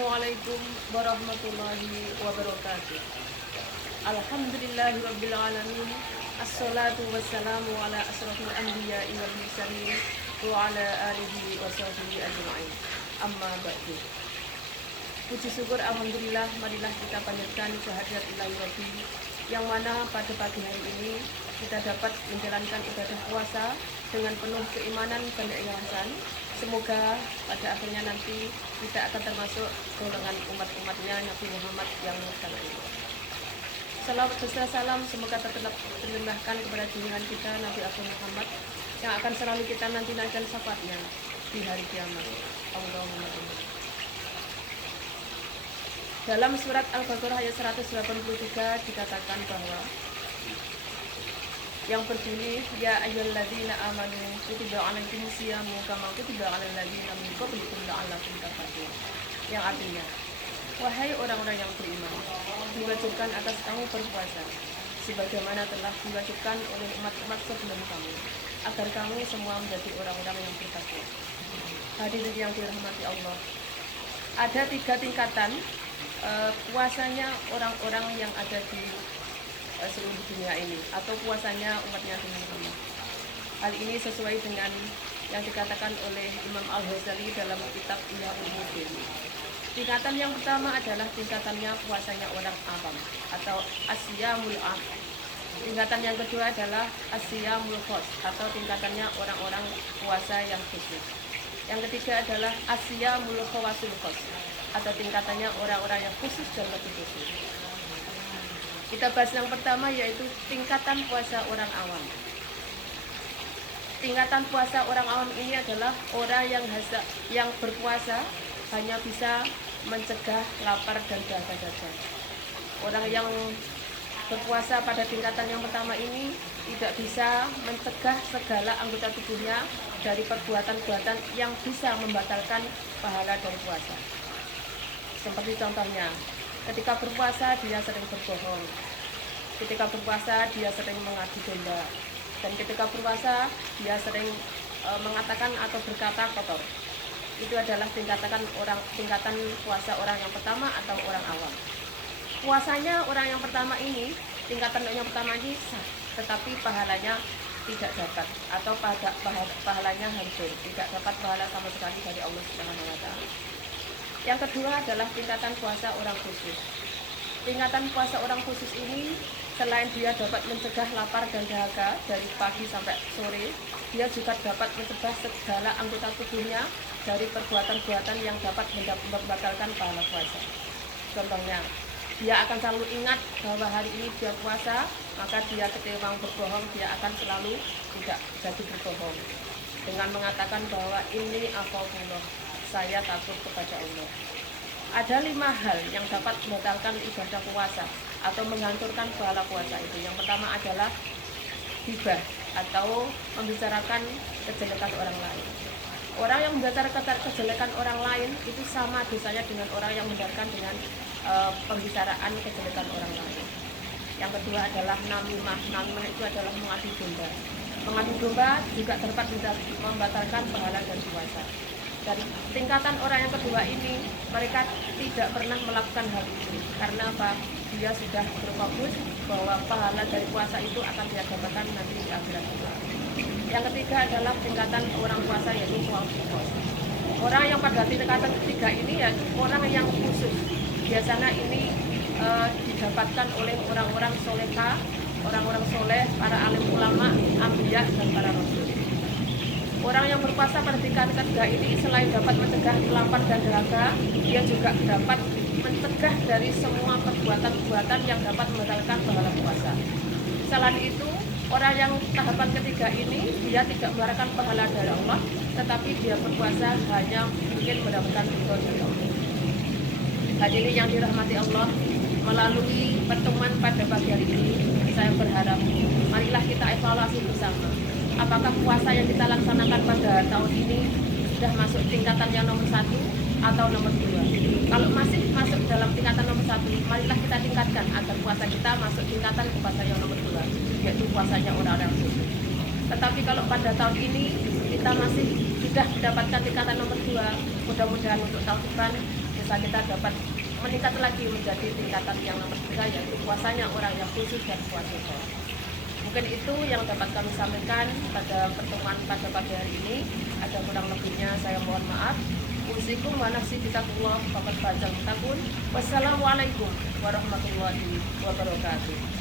Assalamualaikum warahmatullahi wabarakatuh. Alhamdulillahirabbil alamin. Assalatu wassalamu ala asrofil anbiya'i wal mursalin wa ala alihi wa sahbihi ajma'in. Amma ba'du. Puji syukur alhamdulillah, marilah kita panjatkan kehadirat Ilahi Rabbi, yang mana pada pagi hari ini kita dapat menjalankan ibadah puasa dengan penuh keimanan dan keikhlasan. Semoga pada akhirnya nanti kita akan termasuk golongan umat-umatnya Nabi Muhammad yang mulia ini. Salawat serta salam semoga terlimpahkan kepada junjungan kita Nabi Muhammad yang akan selalu kita nanti-nantikan syafaatnya di hari kiamat. Allahumma amin. Dalam surat Al-Baqarah ayat 183 dikatakan bahwa yang berbunyi, ya ayyuhalladzina amanu kutiba alaikumus syiyamu kama kutiba alal ladzina min qablikum la'allakum tattaqun. Yang artinya, wahai orang-orang yang beriman, diwajibkan atas kamu berpuasa sebagaimana telah diwajibkan oleh umat-umat sebelum kamu, agar kamu semua menjadi orang-orang yang bertakwa. Hadirin yang dirahmati Allah, ada 3 tingkatan puasanya orang-orang yang ada di seluruh dunia ini, atau puasanya umatnya Nabi Muhammad. Hal ini sesuai dengan yang dikatakan oleh Imam Al-Ghazali dalam kitab Ihya Ulumuddin. Tingkatan yang pertama adalah tingkatannya puasanya orang awam atau asyamul am. Tingkatan yang kedua adalah asyamul khos atau tingkatannya orang-orang puasa yang khusus. Yang ketiga adalah asyamul khawasul khos atau tingkatannya orang-orang yang khusus dan lebih khusus. Kita bahas yang pertama, yaitu tingkatan puasa orang awam. Tingkatan puasa orang awam ini adalah orang yang berpuasa hanya bisa mencegah lapar dan dahaga saja. Orang yang berpuasa pada tingkatan yang pertama ini tidak bisa mencegah segala anggota tubuhnya dari perbuatan-perbuatan yang bisa membatalkan pahala dari puasa. Seperti contohnya, ketika berpuasa dia sering berbohong, ketika berpuasa dia sering mengadu domba, dan ketika berpuasa dia sering mengatakan atau berkata kotor. Itu adalah tingkatan puasa orang yang pertama atau orang awam. Puasanya orang yang pertama ini, tingkatan yang pertama ini sah, tetapi pahalanya tidak dapat, atau pahalanya hancur, tidak dapat pahala sama sekali dari Allah Subhanahu wa Ta'ala. Yang kedua adalah tingkatan puasa orang khusus. Tingkatan puasa orang khusus ini, selain dia dapat mencegah lapar dan dahaga dari pagi sampai sore, dia juga dapat mencegah segala anggota tubuhnya dari perbuatan-perbuatan yang dapat membatalkan pahala puasa. Contohnya, dia akan selalu ingat bahwa hari ini dia puasa, maka dia ketika berbohong, dia akan selalu tidak jadi berbohong dengan mengatakan bahwa ini afawullah, saya takut kepada Allah. Ada 5 hal yang dapat membatalkan ibadah puasa atau menghancurkan pahala puasa itu. Yang pertama adalah ghibah atau membicarakan kejelekan orang lain. Orang yang membicarakan kejelekan orang lain itu sama dosanya dengan orang yang membenarkan dengan pembicaraan kejelekan orang lain. Yang kedua adalah namimah. Namimah itu adalah mengadu domba. Mengadu domba juga dapat membatalkan pahala dari puasa. Dari tingkatan orang yang kedua ini, mereka tidak pernah melakukan hal itu. Karena apa? Dia sudah berfokus bahwa pahala dari puasa itu akan dia dapatkan nanti di akhirat. Yang ketiga adalah tingkatan orang puasa, yaitu puasa. Orang yang pada tingkatan ketiga ini ya orang yang khusus. Biasanya ini didapatkan oleh orang-orang soleha, orang-orang soleh, para alim ulama, anbiya, dan para rasul. Orang yang berpuasa pada tingkatan ketiga ini selain dapat mencegah lapar dan dahaga, dia juga dapat mencegah dari semua perbuatan-perbuatan yang dapat membatalkan pahala puasa. Selain itu, orang yang tahapan ketiga ini dia tidak mengharapkan pahala dari Allah, tetapi dia berpuasa hanya ingin mendapatkan ridho dari Allah. Hadirin yang dirahmati Allah, melalui pertemuan pada pagi hari ini, saya berharap marilah kita evaluasi bersama. Apakah puasa yang kita laksanakan pada tahun ini sudah masuk tingkatan yang nomor 1 atau nomor 2? Kalau masih masuk dalam tingkatan nomor 1, marilah kita tingkatkan agar puasa kita masuk tingkatan puasa yang nomor 2, yaitu puasanya orang-orang khusus. Tetapi kalau pada tahun ini kita masih sudah mendapatkan tingkatan nomor 2, mudah-mudahan untuk tahun depan puasa kita dapat meningkat lagi menjadi tingkatan yang nomor 3, yaitu puasanya orang yang khusyuk dan puasa. Mungkin itu yang dapat kami sampaikan pada pertemuan pada pagi hari ini. Ada kurang lebihnya saya mohon maaf. Usikum wa nafsi bittaqullah faqad fazal muttaqun. Wassalamualaikum warahmatullahi wabarakatuh.